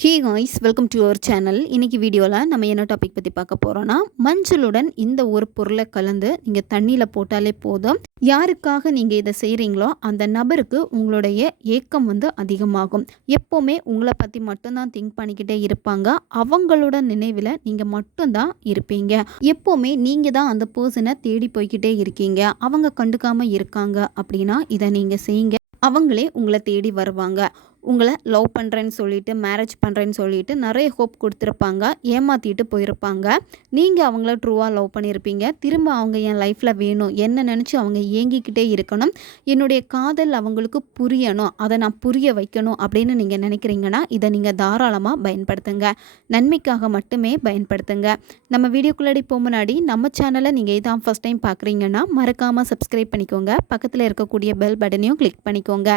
Hey guys, welcome to our channel. இன்றைக்கி வீடியோவில் நம்ம என்ன டாபிக் பற்றி பார்க்க போகிறோன்னா, மஞ்சளுடன் இந்த ஒரு பொருளை கலந்து நீங்கள் தண்ணியில் போட்டாலே போதும். யாருக்காக நீங்கள் இதை செய்கிறீங்களோ அந்த நபருக்கு உங்களுடைய ஏக்கம் அதிகமாகும். எப்போவுமே உங்களை பற்றி மட்டும்தான் திங்க் பண்ணிக்கிட்டே இருப்பாங்க. அவங்களோட நினைவில் நீங்கள் மட்டும்தான் இருப்பீங்க. எப்போவுமே நீங்கள் தான் அந்த பர்சனை தேடி போய்கிட்டே இருக்கீங்க. அவங்க கண்டுக்காமல் இருக்காங்க அப்படின்னா இதை நீங்கள் செய்யுங்க. அவங்களே உங்களை தேடி வருவாங்க. உங்களை லவ் பண்ணுறேன்னு சொல்லிட்டு, மேரேஜ் பண்ணுறேன்னு சொல்லிட்டு நிறைய ஹோப் கொடுத்துருப்பாங்க. ஏமாற்றிட்டு போயிருப்பாங்க. நீங்கள் அவங்கள ட்ரூவாக லவ் பண்ணியிருப்பீங்க. திரும்ப அவங்க என் லைஃப்பில் வேணும், என்ன நினச்சி அவங்க ஏங்கிக்கிட்டே இருக்கணும், என்னுடைய காதல் அவங்களுக்கு புரியணும், அதை நான் புரிய வைக்கணும் அப்படின்னு நீங்கள் நினைக்கிறீங்கன்னா இதை நீங்கள் தாராளமாக பயன்படுத்துங்க. நன்மைக்காக மட்டுமே பயன்படுத்துங்க. நம்ம வீடியோக்குள்ளாடி போக முன்னாடி நம்ம சேனலை நீங்கள் இதான் ஃபஸ்ட் டைம் பார்க்குறீங்கன்னா மறக்காமல் சப்ஸ்கிரைப் பண்ணிக்கோங்க. பக்கத்தில் இருக்கக்கூடிய பெல் பட்டனையும் கிளிக் பண்ணிக்கோங்க.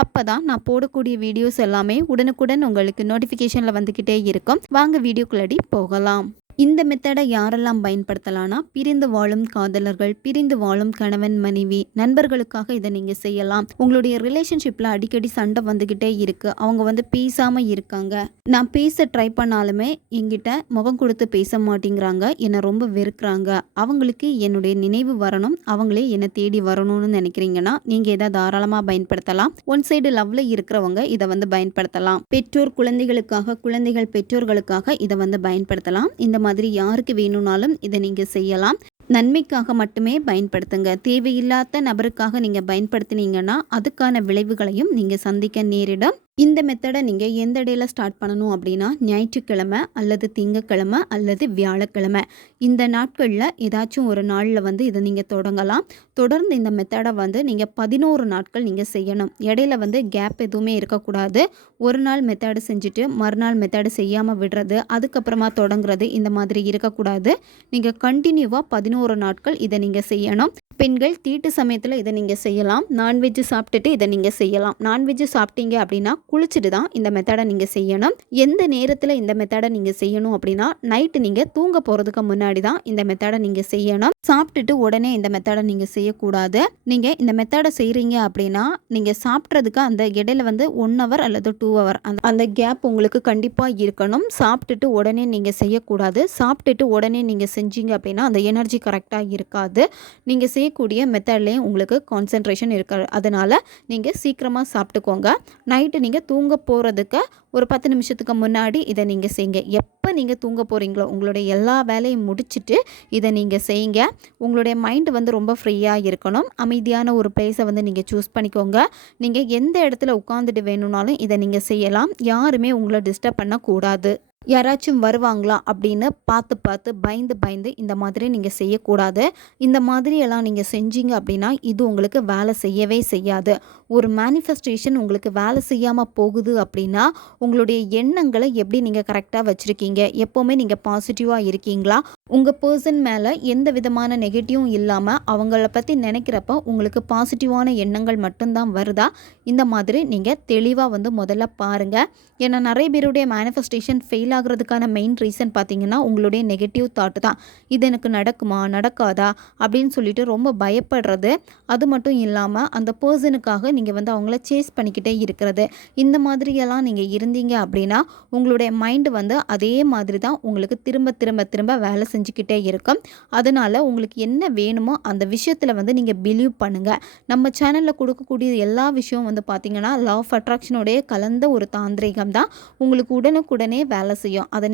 அப்போ தான் நான் போடக்கூடிய வீடியோஸ் எல்லாமே உடனுக்குடன் உங்களுக்கு நோட்டிஃபிகேஷனில் வந்துக்கிட்டே இருக்கும். வாங்க வீடியோக்குள்ளாடி போகலாம். இந்த மெத்தடை யாரெல்லாம் பயன்படுத்தலான்னா, பிரிந்து வாழும் காதலர்கள், பிரிந்து வாழும் கணவன் மனைவி, நண்பர்களுக்காக இதை நீங்கள் செய்யலாம். உங்களுடைய ரிலேஷன்ஷிப்பில் அடிக்கடி சண்டை வந்துக்கிட்டே இருக்குது. அவங்க பேசாமல் இருக்காங்க. நான் பேச ட்ரை பண்ணாலுமே என்கிட்ட முகம் கொடுத்து பேச மாட்டேங்கிறாங்க, என்னை ரொம்ப வெறுக்கிறாங்க. அவங்களுக்கு என்னுடைய நினைவு வரணும், அவங்களே என்னை தேடி வரணும்னு நினைக்கிறீங்கன்னா நீங்கள் இதை தாராளமாக பயன்படுத்தலாம். ஒன் சைடு லவ்ல இருக்கிறவங்க இதை பயன்படுத்தலாம். பெற்றோர் குழந்தைகளுக்காக, குழந்தைகள் பெற்றோர்களுக்காக இதை பயன்படுத்தலாம். இந்த மாதிரி யாருக்கு வேணும்னாலும் இதை நீங்கள் செய்யலாம். நன்மைக்காக மட்டுமே பயன்படுத்துங்க. தேவையில்லாத நபருக்காக நீங்கள் பயன்படுத்தினீங்கன்னா அதுக்கான விளைவுகளையும் நீங்கள் சந்திக்க நேரிடும். இந்த மெத்தடை நீங்கள் எந்த இடையில ஸ்டார்ட் பண்ணணும் அப்படின்னா, ஞாயிற்றுக்கிழமை அல்லது திங்கக்கிழமை அல்லது வியாழக்கிழமை, இந்த நாட்களில் ஏதாச்சும் ஒரு நாளில் இதை நீங்கள் தொடங்கலாம். தொடர்ந்து இந்த மெத்தடை நீங்கள் 11 நாட்கள் நீங்கள் செய்யணும். இடையில கேப் எதுவுமே இருக்கக்கூடாது. ஒரு நாள் மெத்தடு செஞ்சுட்டு மறுநாள் மெத்தடு செய்யாமல் விடுறது, அதுக்கப்புறமா தொடங்குறது, இந்த மாதிரி இருக்கக்கூடாது. நீங்கள் கண்டினியூவாக 11 நாட்கள் இதை நீங்கள் செய்யணும். பெண்கள் தீட்டு சமயத்தில் இதை நீங்கள் செய்யலாம். நான்வெஜ்ஜு சாப்பிட்டுட்டு இதை நீங்கள் செய்யலாம். நான்வெஜ்ஜு சாப்பிட்டீங்க அப்படின்னா குளிச்சுட்டு தான் இந்த மெத்தடை நீங்கள் செய்யணும். எந்த நேரத்தில் இந்த மெத்தடை நீங்கள் செய்யணும் அப்படின்னா, நைட்டு நீங்கள் தூங்க போகிறதுக்கு முன்னாடி தான் இந்த மெத்தடை நீங்கள் செய்யணும். சாப்பிட்டுட்டு உடனே இந்த மெத்தடை நீங்கள் செய்யக்கூடாது. நீங்கள் இந்த மெத்தடை செய்கிறீங்க அப்படின்னா நீங்கள் சாப்பிட்றதுக்கு அந்த இடையில 1 ஹவர் அல்லது 2 ஹவர் அந்த கேப் உங்களுக்கு கண்டிப்பாக இருக்கணும். சாப்பிட்டுட்டு உடனே நீங்கள் செய்யக்கூடாது. சாப்பிட்டுட்டு உடனே நீங்கள் செஞ்சீங்க அப்படின்னா அந்த எனர்ஜி கரெக்டாக இருக்காது. நீங்கள் செய்யக்கூடிய மெத்தட்லேயும் உங்களுக்கு கான்சென்ட்ரேஷன் இருக்காது. அதனால் நீங்கள் சீக்கிரமாக சாப்பிட்டுக்கோங்க. நைட்டு நீங்கள் தூங்க போகிறதுக்கு ஒரு 10 நிமிஷத்துக்கு முன்னாடி இதை நீங்கள் செய்யுங்க. எப்போ நீங்கள் தூங்க போகிறீங்களோ உங்களுடைய எல்லா வேலையும் முடிச்சுட்டு இதை நீங்கள் செய்யுங்க. உங்களுடைய மைண்டு ரொம்ப ஃப்ரீயாக இருக்கணும். அமைதியான ஒரு பிளேஸை நீங்கள் சூஸ் பண்ணிக்கோங்க. நீங்கள் எந்த இடத்துல உட்காந்துட்டு வேணும்னாலும் இதை நீங்கள் செய்யலாம். யாருமே உங்களை டிஸ்டர்ப் பண்ணக்கூடாது. யாராச்சும் வருவாங்களா அப்படின்னு பார்த்து பயந்து இந்த மாதிரி நீங்கள் செய்யக்கூடாது. இந்த மாதிரியெல்லாம் நீங்கள் செஞ்சீங்க அப்படின்னா இது உங்களுக்கு வேலை செய்யவே செய்யாது. ஒரு மேனிஃபெஸ்டேஷன் உங்களுக்கு வேலை செய்யாமல் போகுது அப்படின்னா உங்களுடைய எண்ணங்களை எப்படி நீங்கள் கரெக்டாக வச்சுருக்கீங்க, எப்போவுமே நீங்கள் பாசிட்டிவாக இருக்கீங்களா, உங்கள் பர்சன் மேலே எந்த விதமான நெகட்டிவும் இல்லாமல் அவங்கள பற்றி நினைக்கிறப்ப உங்களுக்கு பாசிட்டிவான எண்ணங்கள் மட்டும்தான் வருதா, இந்த மாதிரி நீங்கள் தெளிவாக முதல்ல பாருங்கள். ஏன்னா நிறைய பேருடைய மேனிஃபெஸ்டேஷன் ஃபெயில் ஆகிறதுக்கான மெயின் ரீசன் பார்த்தீங்கன்னா உங்களுடைய நெகட்டிவ் தாட்டு தான். இது எனக்கு நடக்குமா நடக்காதா அப்படின்னு சொல்லிட்டு ரொம்ப பயப்படுறது. அது மட்டும் இல்லாமல் அந்த பர்சனுக்காக நீங்கள் அவங்கள சேஸ் பண்ணிக்கிட்டே இருக்கிறது. இந்த மாதிரியெல்லாம் நீங்கள் இருந்தீங்க அப்படின்னா உங்களுடைய மைண்டு அதே மாதிரி தான் உங்களுக்கு திரும்ப திரும்ப திரும்ப வேலை செஞ்சுக்கிட்டே இருக்கும். அதனால் உங்களுக்கு என்ன வேணுமோ அந்த விஷயத்தில் நீங்கள் பிலீவ் பண்ணுங்கள். நம்ம சேனலில் கொடுக்கக்கூடிய எல்லா விஷயம் பார்த்தீங்கன்னா லா ஆஃப் அட்ராக்ஷனோடைய கலந்த ஒரு தாந்திரிகம் தான். உங்களுக்கு உடனுக்குடனே வேலை செய்யும். அதை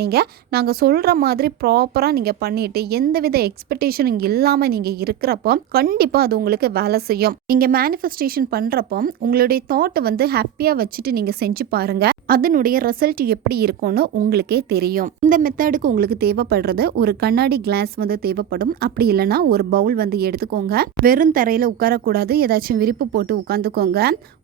நாங்கள் சொல்கிற மாதிரி ப்ராப்பராக நீங்கள் பண்ணிவிட்டு எந்தவித எக்ஸ்பெக்டேஷனும் இல்லாமல் நீங்கள் இருக்கிறப்போ கண்டிப்பாக அது உங்களுக்கு வேலை செய்யும். நீங்கள் மேனிஃபெஸ்டேஷன் பண்ணுறப்போ உங்களுடைய தாட்டை ஹாப்பியாக வச்சுட்டு நீங்கள் செஞ்சு பாருங்கள். அதனுடைய ரிசல்ட் எப்படி இருக்கும்னு உங்களுக்கே தெரியும். இந்த மெத்தடுக்கு உங்களுக்கு தேவைப்படுறது ஒரு கண்ணாடி கிளாஸ் தேவைப்படும். அப்படி இல்லைன்னா ஒரு பவுல் எடுத்துக்கோங்க. வெறும் தரையில் உட்காரக்கூடாது. ஏதாச்சும் விரிப்பு போட்டு உட்காந்துக்கோங்க.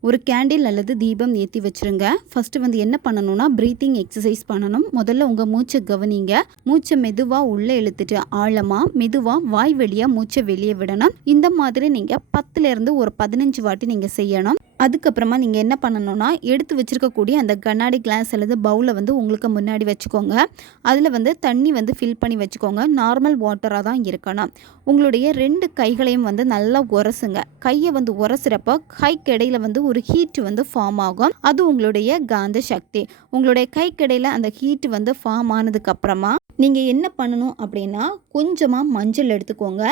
ஒரு கேண்டில் அல்லது தீபம் ஏற்றி வச்சுருங்க. ஃபஸ்ட்டு என்ன பண்ணணும்னா ப்ரீத்திங் எக்ஸசைஸ் பண்ணணும். முதல்ல உங்கள் மூச்சை கவனிங்க. மூச்சை மெதுவாக உள்ளே இழுத்துட்டு ஆழமாக மெதுவாக வாய் வழியாக மூச்சை வெளியே விடணும். இந்த மாதிரி நீங்கள் 10லேருந்து ஒரு 15 வாட்டி நீங்கள் செய்யணும். அதுக்கப்புறமா நீங்கள் என்ன பண்ணணும்னா, எடுத்து வச்சுருக்கக்கூடிய அந்த கண்ணாடி கிளாஸ் அல்லது பவுலை வந்து உங்களுக்கு முன்னாடி வச்சுக்கோங்க. அதில் வந்து தண்ணி வந்து ஃபில் பண்ணி வச்சுக்கோங்க. நார்மல் வாட்டராக தான் இருக்கணும். உங்களுடைய 2 கைகளையும் வந்து நல்லா உரசுங்க. கையை வந்து உரசுறப்போ கைக்கிடையில வந்து ஒரு ஹீட் வந்து ஃபார்ம் ஆகும். அது உங்களுடைய காந்த சக்தி. உங்களுடைய கைக்கிடையில அந்த ஹீட் வந்து ஃபார்ம் ஆனதுக்கப்புறமா நீங்கள் என்ன பண்ணணும் அப்படின்னா, கொஞ்சமாக மஞ்சள் எடுத்துக்கோங்க.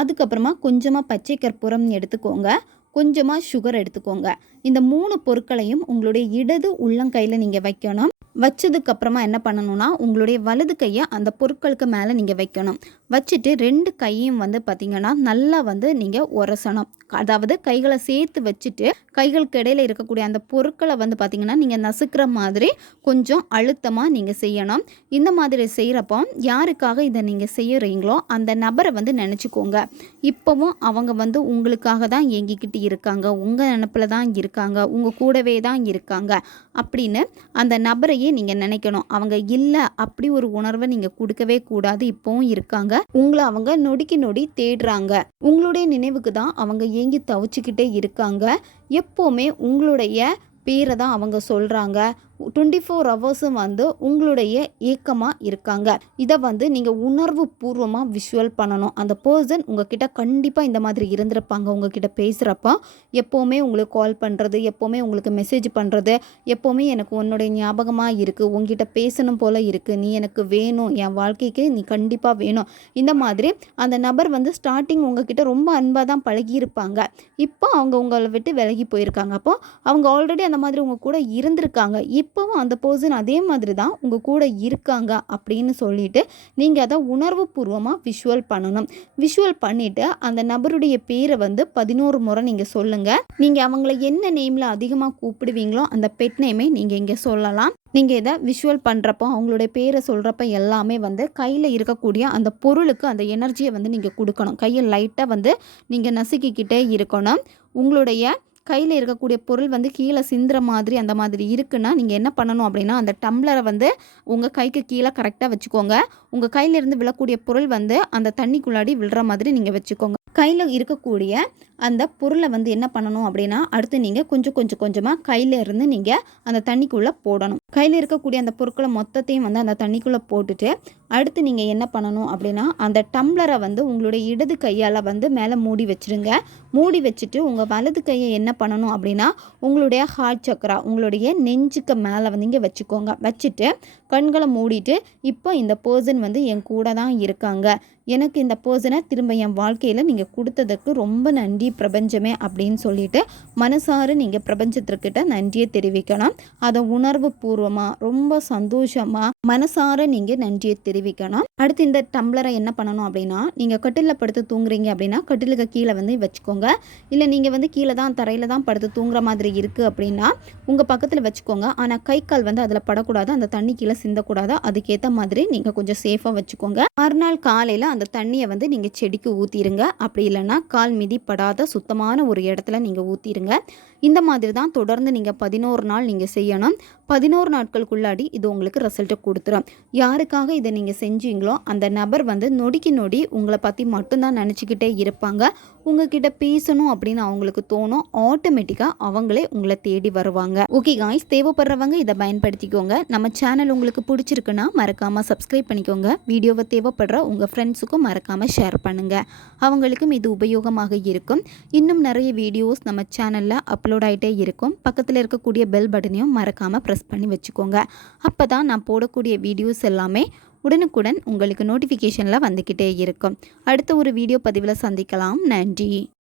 அதுக்கப்புறமா கொஞ்சமாக பச்சை கற்பூரம் எடுத்துக்கோங்க. கொஞ்சமாக சுகர் எடுத்துக்கோங்க. இந்த 3 பொருட்களையும் உங்களுடைய இடது உள்ளங்கையில் நீங்கள் வைக்கணும். வச்சதுக்கப்புறமா என்ன பண்ணணும்னா, உங்களுடைய வலது கையை அந்த பொருட்களுக்கு மேலே நீங்கள் வைக்கணும். வச்சுட்டு 2 கையும் வந்து பார்த்திங்கன்னா நல்லா வந்து நீங்கள் உரசணும். அதாவது கைகளை சேர்த்து வச்சுட்டு கைகளுக்கு இடையில இருக்கக்கூடிய அந்த பொருட்களை வந்து பார்த்திங்கன்னா நீங்கள் நசுக்கிற மாதிரி கொஞ்சம் அழுத்தமாக நீங்கள் செய்யணும். இந்த மாதிரி செய்கிறப்போ யாருக்காக இதை நீங்கள் செய்கிறீங்களோ அந்த நபரை வந்து நினச்சிக்கோங்க. இப்போவும் அவங்க வந்து உங்களுக்காக தான் ஏங்கிக்கிட்டு இருக்காங்க, உங்கள் நினப்பில் தான் இருக்காங்க, உங்கள் கூடவே தான் இருக்காங்க அப்படின்னு அந்த நபரையே நீங்கள் நினைக்கணும். அவங்க இல்லை அப்படி ஒரு உணர்வை நீங்கள் கொடுக்கவே கூடாது. இப்போவும் இருக்காங்க, உங்களை அவங்க நொடிக்கு நொடி தேடுறாங்க. உங்களுடைய நினைவுக்கு தான் அவங்க ஏங்கி தவிச்சுக்கிட்டே இருக்காங்க. எப்போவுமே உங்களுடைய பேரை தான் அவங்க சொல்கிறாங்க. 24 ஹவர்ஸும் வந்து உங்களுடைய ஏக்கமாக இருக்காங்க. இதை வந்து நீங்கள் உணர்வு பூர்வமாக விஷுவல் பண்ணணும். அந்த பர்சன் உங்ககிட்ட கண்டிப்பாக இந்த மாதிரி இருந்திருப்பாங்க. உங்ககிட்ட பேசுகிறப்ப எப்போவுமே உங்களுக்கு கால் பண்ணுறது, எப்போவுமே உங்களுக்கு மெசேஜ் பண்ணுறது, எப்போவுமே எனக்கு உன்னுடைய ஞாபகமாக இருக்குது, உங்ககிட்ட பேசணும் போல் இருக்குது, நீ எனக்கு வேணும், என் வாழ்க்கைக்கு நீ கண்டிப்பாக வேணும். இந்த மாதிரி அந்த நபர் வந்து ஸ்டார்டிங் உங்ககிட்ட ரொம்ப அன்பாக தான் பழகியிருப்பாங்க. இப்போ அவங்க உங்களை விட்டு விலகி போயிருக்காங்க. அப்போது அவங்க ஆல்ரெடி அந்த மாதிரி உங்கள் கூட இருந்திருக்காங்க. இப்போவும் அந்த பர்சன் அதே மாதிரி தான் உங்கள் கூட இருக்காங்க அப்படின்னு சொல்லிட்டு நீங்கள் அதை உணர்வு பூர்வமாக விஷுவல் பண்ணணும். விஷுவல் பண்ணிவிட்டு அந்த நபருடைய பேரை வந்து 11 முறை நீங்கள் சொல்லுங்கள். நீங்கள் அவங்கள என்ன நேமில் அதிகமாக கூப்பிடுவீங்களோ அந்த பெட் நேமே நீங்கள் இங்கே சொல்லலாம். நீங்கள் இதை விஷுவல் பண்ணுறப்போ அவங்களுடைய பேரை சொல்கிறப்ப எல்லாமே வந்து கையில் இருக்கக்கூடிய அந்த பொருளுக்கு அந்த எனர்ஜியை வந்து நீங்கள் கொடுக்கணும். கையை லைட்டாக வந்து நீங்கள் நசுக்கிக்கிட்டே இருக்கணும். உங்களுடைய கையில் இருக்கக்கூடிய பொருள் வந்து கீழே சிந்துற மாதிரி அந்த மாதிரி இருக்குன்னா நீங்கள் என்ன பண்ணணும் அப்படின்னா, அந்த டம்ளரை வந்து உங்கள் கைக்கு கீழே கரெக்டாக வச்சுக்கோங்க. உங்கள் கையிலேருந்து விழக்கூடிய பொருள் வந்து அந்த தண்ணிக்குள்ளாடி விழுற மாதிரி நீங்கள் வச்சுக்கோங்க. கையில் இருக்கக்கூடிய அந்த பொருளை வந்து என்ன பண்ணணும் அப்படின்னா, அடுத்து நீங்கள் கொஞ்சமாக கையில் இருந்து நீங்கள் அந்த தண்ணிக்குள்ளே போடணும். கையில் இருக்கக்கூடிய அந்த பொருட்களை மொத்தத்தையும் வந்து அந்த தண்ணிக்குள்ளே போட்டுட்டு அடுத்து நீங்கள் என்ன பண்ணணும் அப்படின்னா, அந்த டம்ளரை வந்து உங்களுடைய இடது கையால் வந்து மேலே மூடி வச்சுருங்க. மூடி வச்சுட்டு உங்கள் வலது கையை என்ன பண்ணணும் அப்படின்னா, உங்களுடைய ஹார்ட் சக்கரா உங்களுடைய நெஞ்சுக்கு மேலே வந்து இங்கே வச்சுக்கோங்க. வச்சுட்டு கண்களை மூடிட்டு, இப்போ இந்த பர்சன் வந்து என் கூட தான் இருக்காங்க, எனக்கு இந்த பர்சனை திரும்ப என் வாழ்க்கையில் நீங்கள் கொடுத்ததுக்கு ரொம்ப நன்றி பிரபஞ்சமே அப்படின்னு சொல்லிட்டு மனசார நீங்கள் பிரபஞ்சத்திற்கிட்ட நன்றியை தெரிவிக்கணும். அதை உணர்வு பூர்வமாக ரொம்ப சந்தோஷமாக மனசார நீங்கள் நன்றியை தெரிவிக்கணும். அடுத்து இந்த டம்ளரை என்ன பண்ணணும் அப்படின்னா, நீங்கள் கட்டிலில் படுத்து தூங்குறீங்க அப்படின்னா கட்டிலுக்கு கீழே வந்து வச்சுக்கோங்க. இல்லை நீங்கள் வந்து கீழே தான் தரையில் தான் படுத்து தூங்குற மாதிரி இருக்குது அப்படின்னா உங்கள் பக்கத்தில் வச்சுக்கோங்க. ஆனால் கை கால் வந்து அதில் படக்கூடாது, அந்த தண்ணி கீழே சிந்தக்கூடாது. அதுக்கேற்ற மாதிரி நீங்கள் கொஞ்சம் சேஃபாக வச்சுக்கோங்க. மறுநாள் காலையில் அந்த தண்ணியை வந்து நீங்கள் செடிக்கு ஊற்றிடுங்க. அப்படி இல்லைன்னா கால் மிதிப்படாத சுத்தமான ஒரு இடத்துல நீங்கள் ஊற்றிடுங்க. இந்த மாதிரி தான் தொடர்ந்து நீங்கள் 11 நாள் நீங்கள் செய்யணும். 11 நாட்களுக்குள்ளாடி இது உங்களுக்கு ரிசல்ட்டை கொடுத்துரும். யாருக்காக இதை நீங்கள் செஞ்சீங்களோ அந்த நபர் வந்து நொடிக்கு நொடி உங்களை பற்றி மட்டும்தான் நினச்சிக்கிட்டே இருப்பாங்க. உங்ககிட்ட பேசணும் அப்படின்னு அவங்களுக்கு தோணும். ஆட்டோமேட்டிக்காக அவங்களே உங்களை தேடி வருவாங்க. ஓகே காய்ஸ், தேவைப்படுறவங்க இதை பயன்படுத்திக்கோங்க. நம்ம சேனல் உங்களுக்கு பிடிச்சிருக்குன்னா மறக்காமல் சப்ஸ்கிரைப் பண்ணிக்கோங்க. வீடியோவை தேவைப்படுற உங்கள் ஃப்ரெண்ட்ஸுக்கும் மறக்காமல் ஷேர் பண்ணுங்கள். அவங்களுக்கும் இது உபயோகமாக இருக்கும். இன்னும் நிறைய வீடியோஸ் நம்ம சேனலில் அப்லோட் ஆகிட்டே இருக்கும். பக்கத்தில் இருக்கக்கூடிய பெல் பட்டனையும் மறக்காமல் ப்ரெஸ் பண்ணி வச்சுக்கோங்க. அப்போ தான் நான் போடக்கூடிய வீடியோஸ் எல்லாமே உடனுக்குடன் உங்களுக்கு நோட்டிஃபிகேஷனில் வந்துக்கிட்டே இருக்கும். அடுத்த ஒரு வீடியோ பதிவில் சந்திக்கலாம். நன்றி.